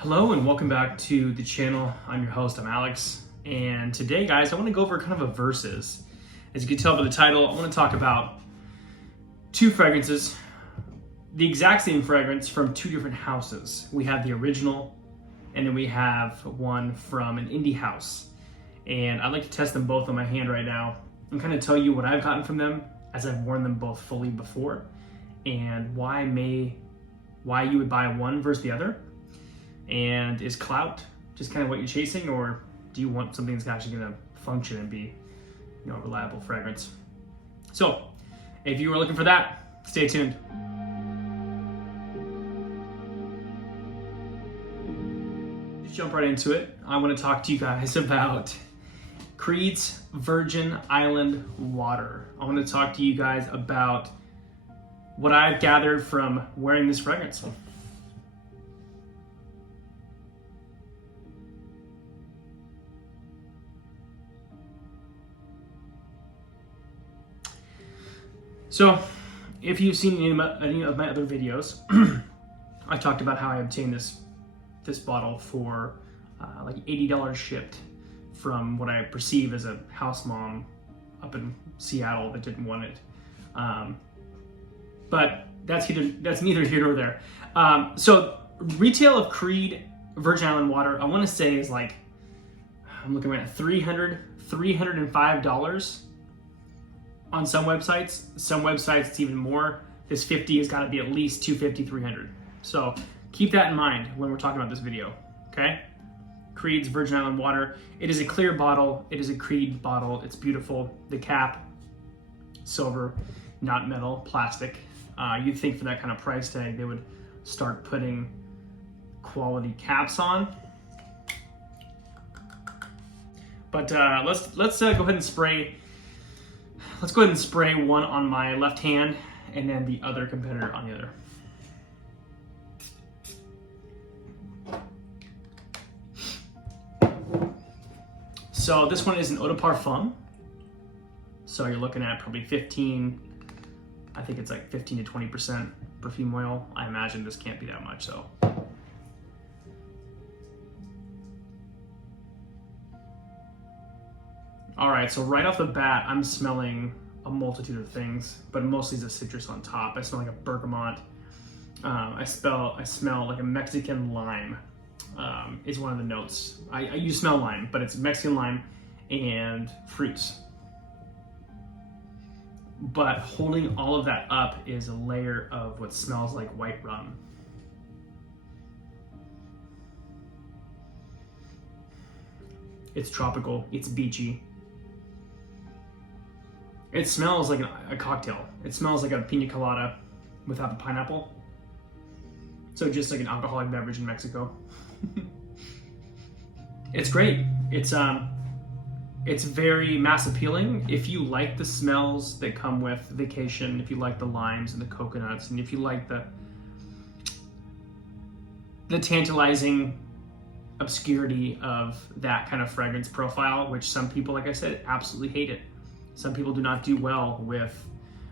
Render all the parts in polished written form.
Hello and welcome back to the channel. I'm your host, I'm Alex. And today, guys, I want to go over kind of a versus. As you can tell by the title, I want to talk about two fragrances, the exact same fragrance from two different houses. We have the original, and then we have one from an indie house. And I'd like to test them both on my hand right now and kind of tell you what I've gotten from them as I've worn them both fully before, and why you would buy one versus the other. And is clout just kind of what you're chasing, or do you want something that's actually going to function and be, a reliable fragrance? So, if you are looking for that, stay tuned. Let's jump right into it. I want to talk to you guys about Creed's Virgin Island Water. I want to talk to you guys about what I've gathered from wearing this fragrance. So, if you've seen any of my other videos, I talked about how I obtained this bottle for like $80 shipped from what I perceive as a house mom up in Seattle that didn't want it. But that's neither here nor there. So, retail of Creed Virgin Island Water, I want to say is like, I'm looking at $305. On some websites it's even more. This 50 has got to be at least $250, $300. So keep that in mind when we're talking about this video, okay? Creed's Virgin Island Water. It is a clear bottle. It is a Creed bottle. It's beautiful. The cap, silver, not metal, plastic. You'd think for that kind of price tag they would start putting quality caps on. But let's go ahead and spray. Let's go ahead and spray one on my left hand and then the other competitor on the other. So this one is an eau de parfum. So you're looking at probably 15 to 20% perfume oil. I imagine this can't be that much, so. All right, so right off the bat, I'm smelling a multitude of things, but mostly the citrus on top. I smell like a bergamot. I smell like a Mexican lime is one of the notes. You smell lime, but it's Mexican lime and fruits. But holding all of that up is a layer of what smells like white rum. It's tropical, it's beachy. It smells like a cocktail. It smells like a pina colada without the pineapple. So just like an alcoholic beverage in Mexico. It's great. It's very mass appealing. If you like the smells that come with vacation, if you like the limes and the coconuts, and if you like the tantalizing obscurity of that kind of fragrance profile, which some people, like I said, absolutely hate it. Some people do not do well with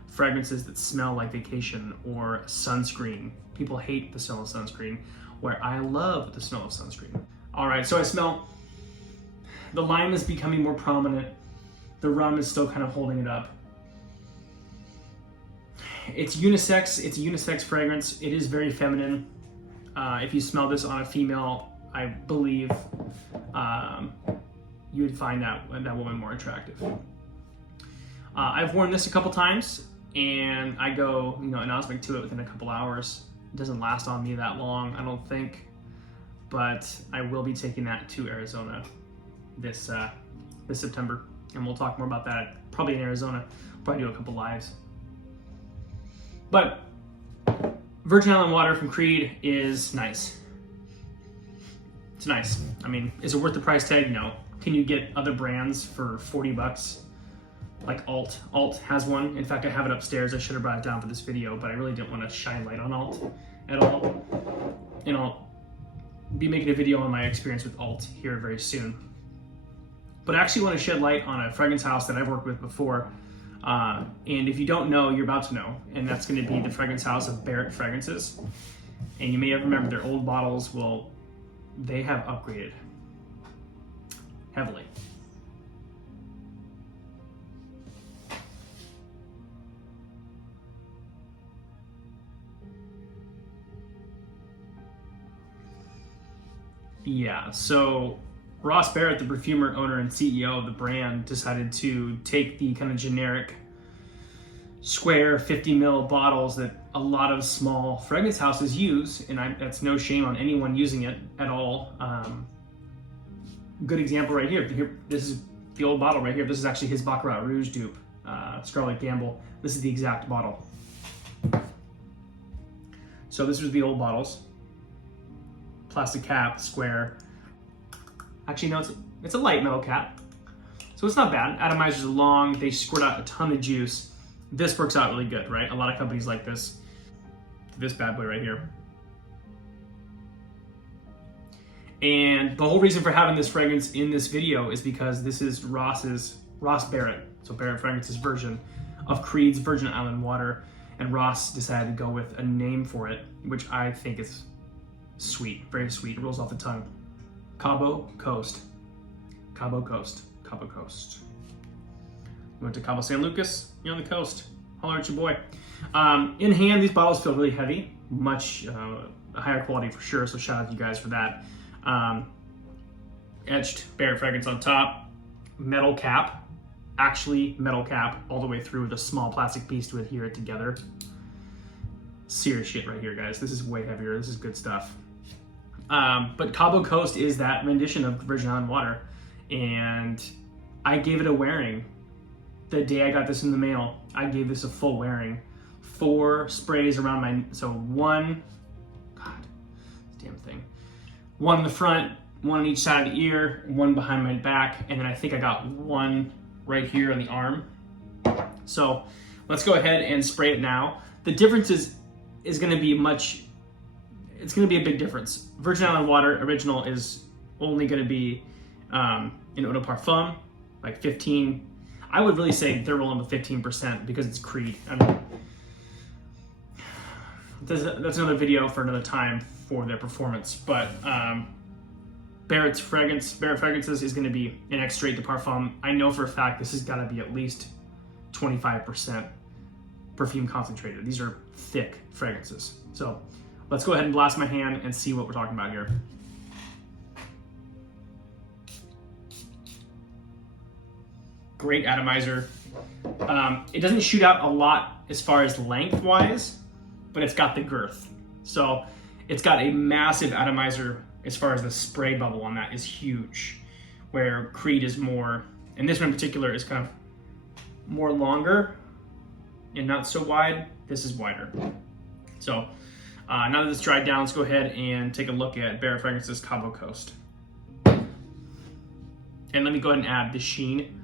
fragrances that smell like vacation or sunscreen. People hate the smell of sunscreen, where I love the smell of sunscreen. All right, so I smell the lime is becoming more prominent. The rum is still kind of holding it up. It's unisex. It's a unisex fragrance. It is very feminine. If you smell this on a female, I believe you would find that woman more attractive. I've worn this a couple times, and I go, anosmic to it within a couple hours. It doesn't last on me that long, I don't think, but I will be taking that to Arizona this September, and we'll talk more about that probably in Arizona. Probably do a couple lives. But Virgin Island Water from Creed is nice. It's nice. I mean, is it worth the price tag? No. Can you get other brands for $40? Like Alt. Alt has one. In fact, I have it upstairs. I should have brought it down for this video, but I really didn't want to shine light on Alt at all. And I'll be making a video on my experience with Alt here very soon. But I actually want to shed light on a fragrance house that I've worked with before. And if you don't know, you're about to know. And that's going to be the fragrance house of Barrett Fragrances. And you may have remembered their old bottles will they have upgraded heavily. Yeah, so Ross Barrett, the perfumer, owner, and CEO of the brand, decided to take the kind of generic square 50 ml bottles that a lot of small fragrance houses use, and that's no shame on anyone using it at all. Good example right here. This is the old bottle right here. This is actually his Baccarat Rouge dupe, Scarlet Gamble. This is the exact bottle. So this was the old bottles. Plastic cap, square. Actually, no, it's a light metal cap, so it's not bad. Atomizers are long. They squirt out a ton of juice. This works out really good, right? A lot of companies like this. This bad boy right here. And the whole reason for having this fragrance in this video is because this is Ross Barrett, so Barrett Fragrances version of Creed's Virgin Island Water, and Ross decided to go with a name for it, which I think is sweet, very sweet. It rolls off the tongue. Cabo Coast. Cabo Coast. Cabo Coast. We went to Cabo San Lucas. You're on the coast. Holler at your boy. In hand, these bottles feel really heavy. Much higher quality for sure, so shout out to you guys for that. Etched Barrett fragrance on top. Metal cap. Actually metal cap all the way through with a small plastic piece to adhere it together. Serious shit right here, guys. This is way heavier. This is good stuff. But Cabo Coast is that rendition of Virgin Island Water, and I gave it a wearing. The day I got this in the mail, I gave this a full wearing. 4 sprays around my, so one, God, this damn thing. 1 in the front, 1 on each side of the ear, 1 behind my back, and then I think I got 1 right here on the arm. So let's go ahead and spray it now. The difference is going to be it's going to be a big difference. Virgin Island Water original is only going to be in eau de parfum, like 15. I would really say they're rolling with 15% because it's Creed. I mean, that's another video for another time for their performance. But Barrett Fragrances is going to be an extrait de parfum. I know for a fact this has got to be at least 25% perfume concentrated. These are thick fragrances. So let's go ahead and blast my hand and see what we're talking about here. Great atomizer. It doesn't shoot out a lot as far as lengthwise, but it's got the girth. So it's got a massive atomizer as far as the spray bubble on that is huge, where Creed is more, and this one in particular is kind of more longer and not so wide. This is wider. So now that it's dried down, let's go ahead and take a look at Barrett Fragrances Cabo Coast. And let me go ahead and add the sheen.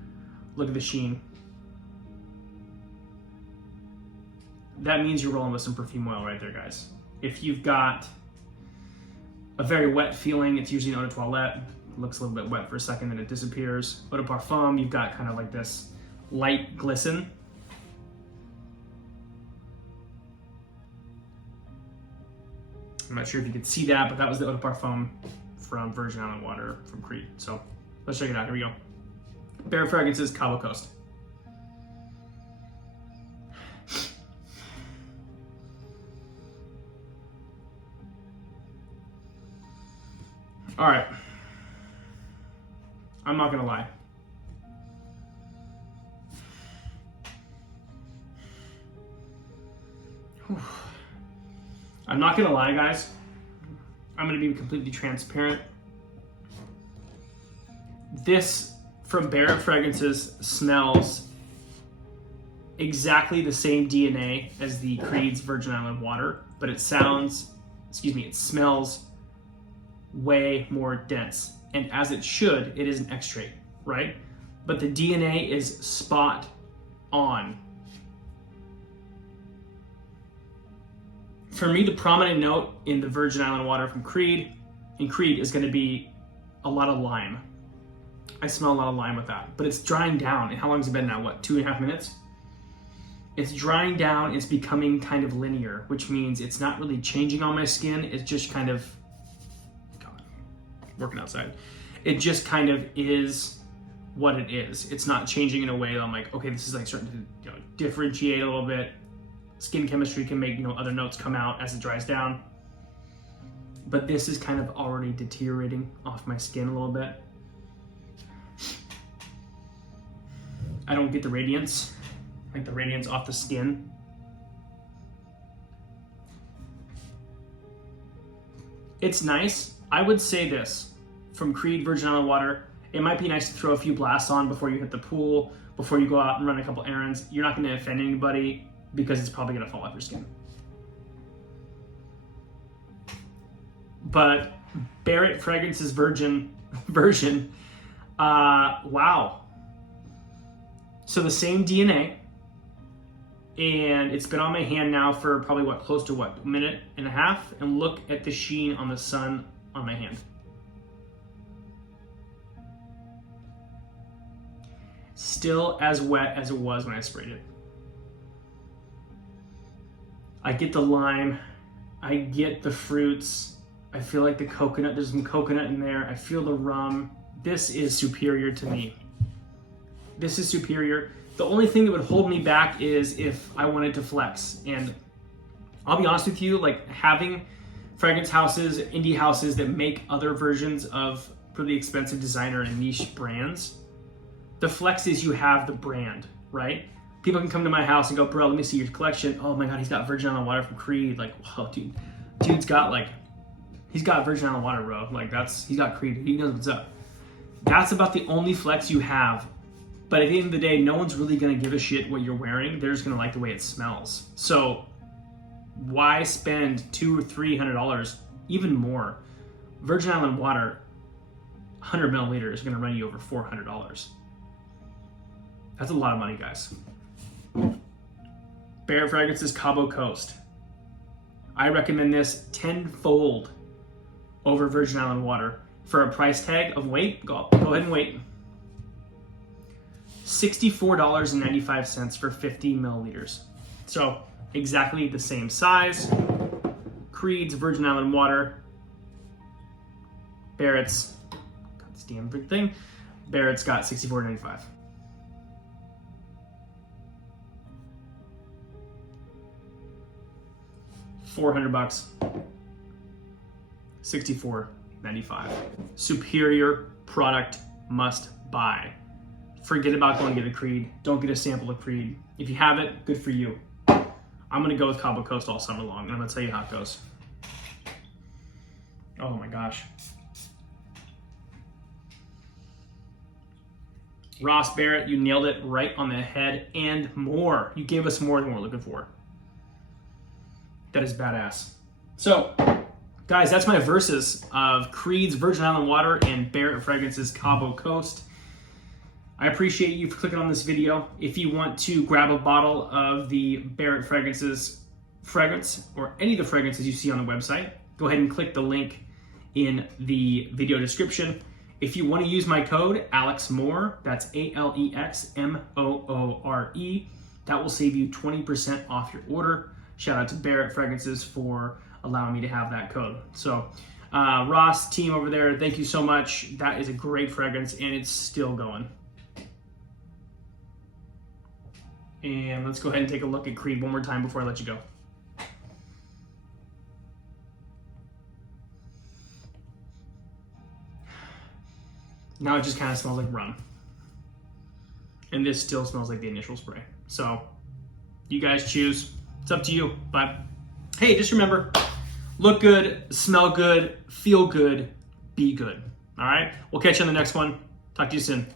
Look at the sheen. That means you're rolling with some perfume oil right there, guys. If you've got a very wet feeling, it's usually an eau de toilette. It looks a little bit wet for a second, then it disappears. Eau de parfum, you've got kind of like this light glisten. I'm not sure if you could see that, but that was the eau de parfum from Virgin Island Water from Creed. So let's check it out. Here we go. Barrett Fragrances Cabo Coast. All right. I'm not gonna lie. I'm not gonna lie, guys. I'm gonna be completely transparent. This from Barrett Fragrances smells exactly the same DNA as the Creed's Virgin Island Water, but it smells way more dense. And as it should, it is an extrait, right? But the DNA is spot on. For me, the prominent note in the Virgin Island Water from Creed, is gonna be a lot of lime. I smell a lot of lime with that, but it's drying down. And how long has it been now? What, 2.5 minutes? It's drying down, it's becoming kind of linear, which means it's not really changing on my skin. It's just kind of, God. working outside. It just kind of is what it is. It's not changing in a way that I'm like, okay, this is like starting to, you know, differentiate a little bit. Skin chemistry can make, you know, other notes come out as it dries down. But this is kind of already deteriorating off my skin a little bit. I don't get the radiance, like the radiance off the skin. It's nice. I would say this, from Creed Virgin Island Water, it might be nice to throw a few blasts on before you hit the pool, before you go out and run a couple errands. You're not going to offend anybody because it's probably going to fall off your skin. But Barrett Fragrances version, wow. So the same DNA, and it's been on my hand now for probably close to a minute and a half, and look at the sheen on the sun on my hand. Still as wet as it was when I sprayed it. I get the lime, I get the fruits, I feel like the coconut, there's some coconut in there, I feel the rum. This is superior to me. This is superior. The only thing that would hold me back is if I wanted to flex. And I'll be honest with you, like having fragrance houses, indie houses that make other versions of really expensive designer and niche brands, the flex is you have the brand, right? People can come to my house and go, bro, let me see your collection. Oh my God, he's got Virgin Island Water from Creed. Like, wow, dude's got he's got Virgin Island Water, bro. Like he's got Creed, he knows what's up. That's about the only flex you have. But at the end of the day, no one's really gonna give a shit what you're wearing. They're just gonna like the way it smells. So why spend $200 or $300, even more? Virgin Island Water, 100 milliliters is gonna run you over $400. That's a lot of money, guys. Barrett Fragrances Cabo Coast. I recommend this tenfold over Virgin Island Water for a price tag of, wait, go ahead and wait. $64.95 for 50 milliliters. So exactly the same size. Creed's Virgin Island Water. Barrett's, got this damn big thing. Barrett's got $64.95. $400, $64.95. Superior product, must buy. Forget about going to get a Creed. Don't get a sample of Creed. If you have it, good for you. I'm gonna go with Cabo Coast all summer long, and I'm gonna tell you how it goes. Oh my gosh. Ross Barrett, you nailed it right on the head and more. You gave us more than we're looking for. That is badass. So, guys, that's my verses of Creed's Virgin Island Water and Barrett Fragrances Cabo Coast. I appreciate you for clicking on this video. If you want to grab a bottle of the Barrett Fragrances fragrance or any of the fragrances you see on the website, go ahead and click the link in the video description. If you want to use my code, AlexMoore, that's ALEXMOORE, that will save you 20% off your order. Shout out to Barrett Fragrances for allowing me to have that code. So Ross, team over there, thank you so much. That is a great fragrance and it's still going. And let's go ahead and take a look at Creed one more time before I let you go. Now it just kind of smells like rum. And this still smells like the initial spray. So you guys choose. It's up to you. But hey, just remember, look good, smell good, feel good, be good. All right? We'll catch you on the next one. Talk to you soon.